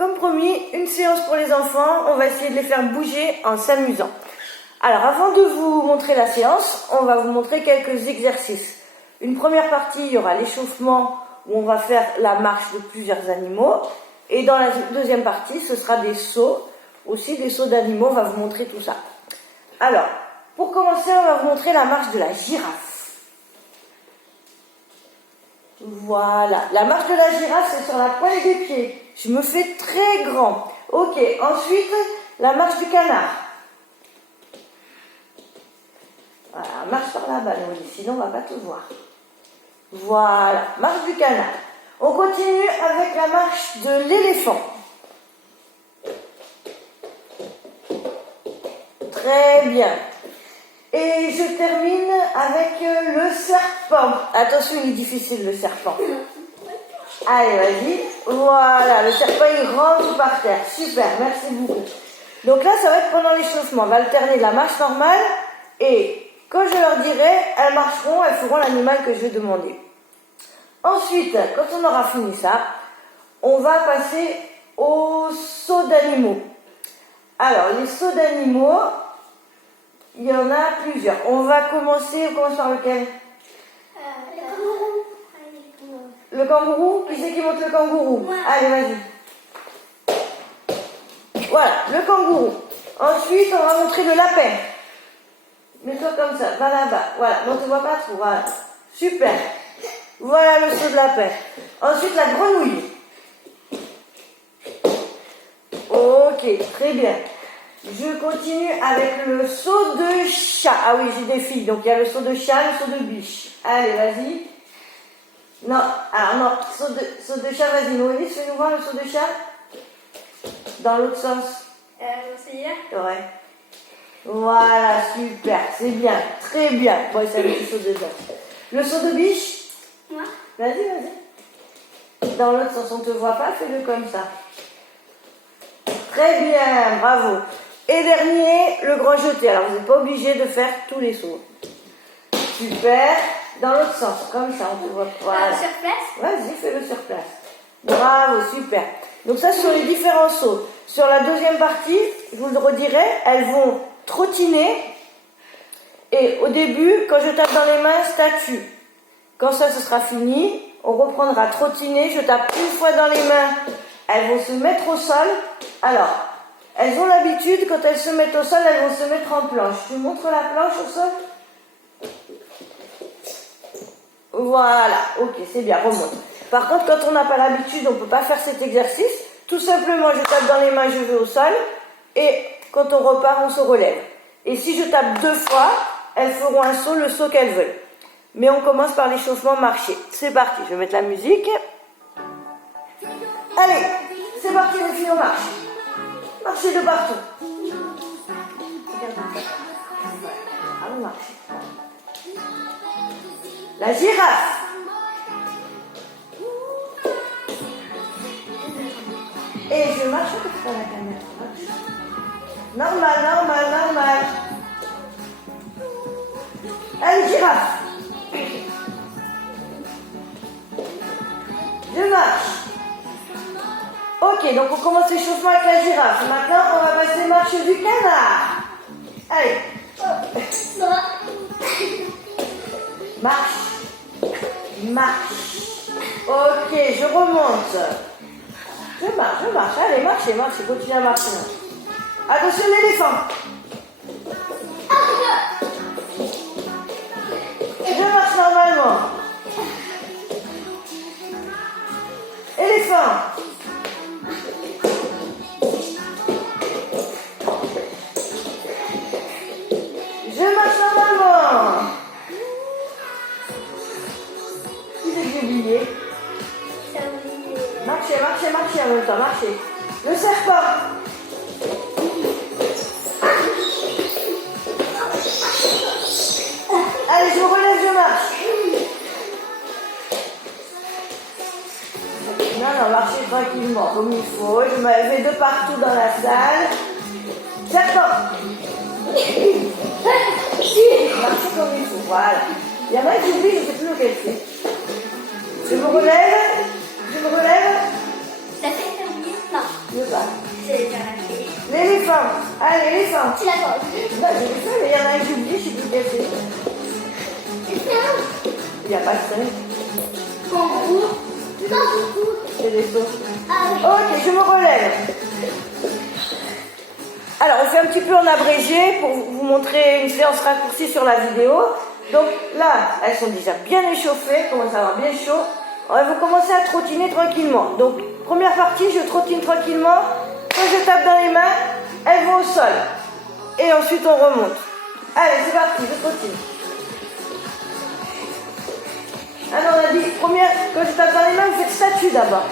Comme promis, une séance pour les enfants. On va essayer de les faire bouger en s'amusant. Alors, avant de vous montrer la séance, on va vous montrer quelques exercices. Une première partie, il y aura l'échauffement où on va faire la marche de plusieurs animaux. Et dans la deuxième partie, ce sera des sauts, aussi des sauts d'animaux. On va vous montrer tout ça. Alors, pour commencer, on va vous montrer la marche de la girafe. Voilà, la marche de la girafe, c'est sur la pointe des pieds. Je me fais très grand. Ok, ensuite, la marche du canard. Voilà, marche par là-bas, sinon on ne va pas tout voir. Voilà, marche du canard. On continue avec la marche de l'éléphant. Très bien. Et je termine avec le serpent. Attention, il est difficile le serpent. Allez, vas-y. Voilà, le serpent il rentre par terre. Super, merci beaucoup. Donc là, ça va être pendant l'échauffement. On va alterner la marche normale et quand je leur dirai, elles marcheront, elles feront l'animal que je vais demander. Ensuite, quand on aura fini ça, on va passer aux sauts d'animaux. Alors, les sauts d'animaux, il y en a plusieurs. On commence par lequel? Le kangourou. Qui c'est qui monte le kangourou? Allez, vas-y. Voilà, le kangourou. Ensuite, on va montrer le lapin. Mets-toi comme ça, va là-bas. Voilà, on ne te voit pas trop. Voilà. Super. Voilà le saut de lapin. Ensuite, la grenouille. Ok, très bien. Je continue avec le saut de chat. Ah oui, j'ai des filles. Donc, il y a le saut de chat, le saut de biche. Allez, vas-y. Non, alors non, saut de chat, vas-y. Noélie, fais-nous voir le saut de chat. Dans l'autre sens. Ouais. Voilà, super, c'est bien, très bien. Bon, ça le saut de chat. Le saut de biche. Moi. Vas-y. Dans l'autre sens, on ne te voit pas, fais-le comme ça. Très bien, bravo. Et dernier, le grand jeté. Alors, vous n'êtes pas obligé de faire tous les sauts. Super. Dans l'autre sens, comme ça, on te voit. Voilà. Sur place? Vas-y, fais-le sur place. Bravo, super. Donc ça, ce sont les différents sauts. Sur la deuxième partie, je vous le redirai, elles vont trottiner. Et au début, quand je tape dans les mains, statue. Quand ça, ce sera fini, on reprendra trottiner. Je tape une fois dans les mains. Elles vont se mettre au sol. Alors, elles ont l'habitude, quand elles se mettent au sol, elles vont se mettre en planche. Je vous montre la planche au sol. Voilà, ok, c'est bien, remonte. Par contre, quand on n'a pas l'habitude, on ne peut pas faire cet exercice. Tout simplement, je tape dans les mains, je vais au sol. Et quand on repart, on se relève. Et si je tape 2 fois, elles feront un saut, le saut qu'elles veulent. Mais on commence par l'échauffement marché. C'est parti, je vais mettre la musique. Allez, c'est parti les filles, on marche. Marchez de partout. Allons marcher. La girafe. Et je marche avec la caméra. Normal. Allez, girafe. Je marche. Ok, donc on commence l'échauffement avec la girafe. Maintenant, on va passer marche du canard. Allez. Marche. Ok, je remonte. Je marche. Allez, marchez. Continuez à marcher. Attention, l'éléphant. Je marche normalement. Éléphant. Je marche normalement. Qui c'est que j'ai oublié? Marchez en même temps, marchez. Le serpent. Allez, je me relève, je marche. Non, marchez tranquillement, comme il faut. Je me vais de partout dans la salle. Serpent. Marchez comme il faut, voilà. Il y en a qui oublient, je ne sais plus lequel c'est. Je me relève. Ça fait terminer? Non. ça? C'est déjà raté. L'éléphant. Allez, l'éléphant. Tu l'as pas vu? Bah, j'ai vu ça, mais il y en a un que j'ai oublié, je sais plus lequel c'est. Il n'y a pas de scène. Kangourou. Kangourou. C'est des sauts. Ah oui. Ok, je me relève. Alors, on fait un petit peu en abrégé pour vous montrer une séance raccourcie sur la vidéo. Donc là, elles sont déjà bien échauffées, commencent à avoir bien chaud. On va vous commencer à trottiner tranquillement. Donc, première partie, je trottine tranquillement. Quand je tape dans les mains, elles vont au sol. Et ensuite, on remonte. Allez, c'est parti, je trottine. Alors, on a dit, première, quand je tape dans les mains, vous faites statue d'abord.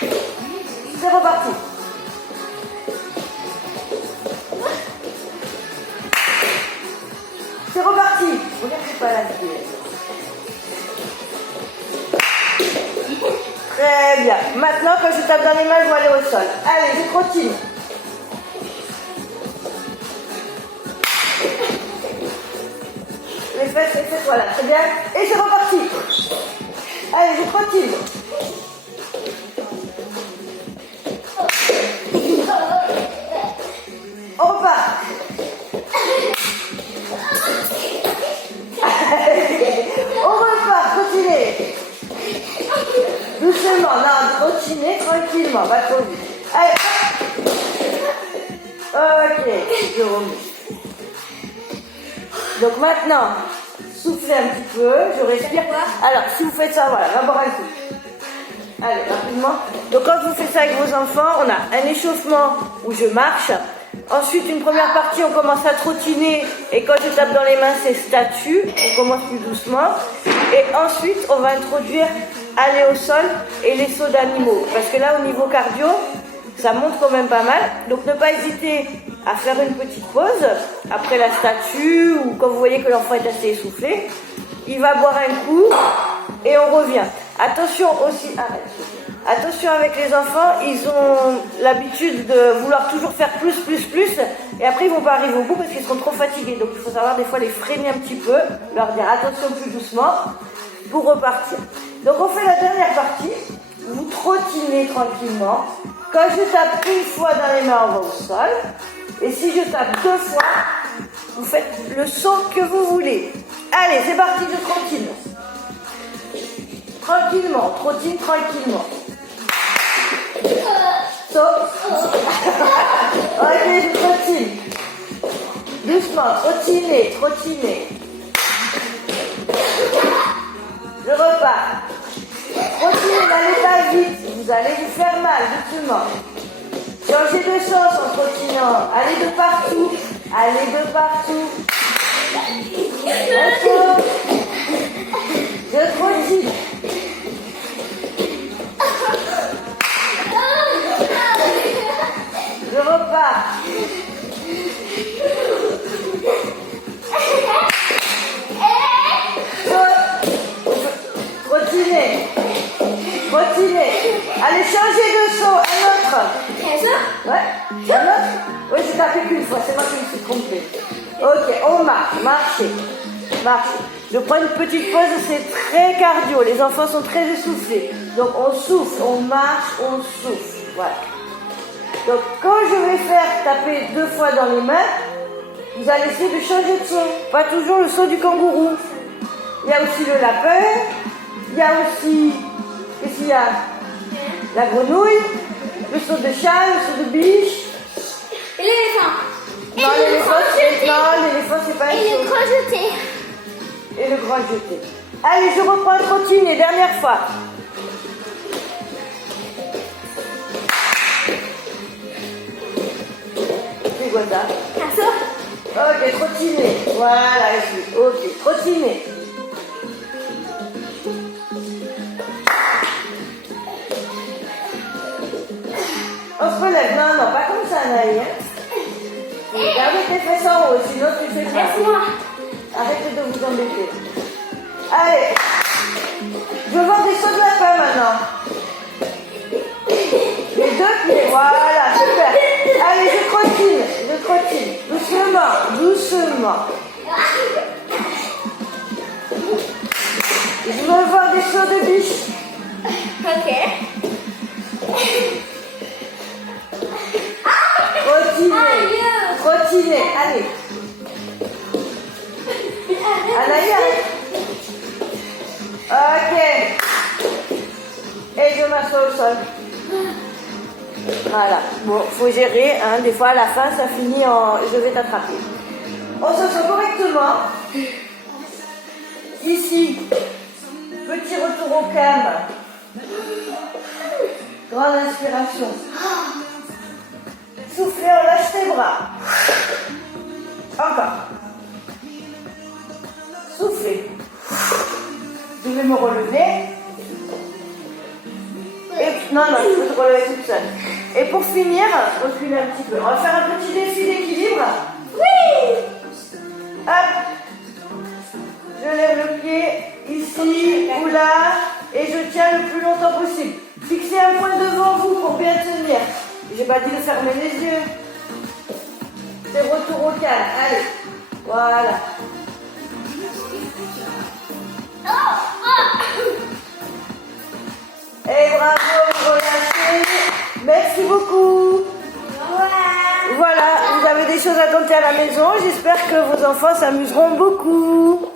C'est reparti. C'est reparti. Regardez pas la vidéo. Très bien. Maintenant, quand je tape dans les mains, je vais aller au sol. Allez, je trottine. Les fesses, voilà. Très bien. Et c'est reparti. Allez, je trottine. On repart. On repart, continuez. Doucement, non, continuez tranquillement, pas trop vite. Allez. Ok, je remets. Donc maintenant, soufflez un petit peu, je respire. Alors, si vous faites ça, voilà, va boire un coup. Allez, rapidement. Donc quand vous faites ça avec vos enfants, on a un échauffement où je marche. Ensuite, une première partie, on commence à trottiner. Et quand je tape dans les mains, c'est statue. On commence plus doucement. Et ensuite, on va introduire aller au sol et les sauts d'animaux. Parce que là, au niveau cardio, ça monte quand même pas mal. Donc ne pas hésiter à faire une petite pause après la statue ou quand vous voyez que l'enfant est assez essoufflé. Il va boire un coup et on revient. Attention aussi, attention avec les enfants, ils ont l'habitude de vouloir toujours faire plus, et après ils vont pas arriver au bout parce qu'ils seront trop fatigués. Donc il faut savoir des fois les freiner un petit peu, leur dire attention plus doucement pour repartir. Donc on fait la dernière partie, vous trottinez tranquillement. Quand je tape une fois dans les mains, on va au sol. Et si je tape 2 fois, vous faites le saut que vous voulez. Allez, c'est parti, je trottine. Tranquillement, trottine tranquillement. Saut. Ok, je trottine. Doucement, trottinez, trottinez. Je repars. Trottinez, n'allez pas vite, vous allez vous faire mal, doucement. Changez de sens en trottinant. Allez de partout. Allez de partout. D'accord. Je trottine. Je repars. Trottinez. Trottinez. Allez, changez de saut. Un autre. Ouais. Un autre. Oui, j'ai tapé qu'une fois. C'est moi qui me suis trompée. Ok, on marche. Marchez. Marchez. Je prends une petite pause. C'est très cardio. Les enfants sont très essoufflés. Donc, on souffle. On marche. On souffle. Voilà. Donc, quand je vais faire taper 2 fois dans les mains, vous allez essayer de changer de saut. Pas toujours le saut du kangourou. Il y a aussi le lapin. Il y a aussi, qu'est-ce qu'il y a? La grenouille, le saut de chat, le saut de biche. Et l'éléphant. Non, l'éléphant, c'est pas un Et saut. le grand jeté. Et le grand jeté. Allez, je reprends trottine et dernière fois. C'est quoi ça? Un saut. Ok, trottinez. Voilà, ok, trottinez. On se relève, non, pas comme ça, Naï. Gardez tes fesses en haut, sinon tu fais pas. Laisse-moi. Arrêtez de vous embêter. Allez, je veux voir des sauts de lapin maintenant. Les 2 pieds, voilà, super. Allez, je trottine. Doucement, doucement. Je veux voir des sauts de biche. Ok. Trottiner. Trottiner. Allez. Anaïs, arrête. Ok. Et je m'assois au sol. Voilà. Bon, faut gérer. Hein. Des fois, à la fin, ça finit en je vais t'attraper. On se sent correctement. Ici, petit retour au calme. Grande inspiration. Soufflez, on lâche tes bras. Encore. Soufflez. Je vais me relever. Et, non, je vais te relever toute seule. Et pour finir, reculez un petit peu. On va faire un petit défi d'équilibre. Oui. Hop. Je lève le pied ici ou là et je tiens le plus longtemps possible. Fixez un point devant vous pour bien tenir. J'ai pas dit de fermer les yeux. C'est retour au calme. Allez. Voilà. Et bravo, relâchez. Merci beaucoup. Voilà, vous avez des choses à tenter à la maison. J'espère que vos enfants s'amuseront beaucoup.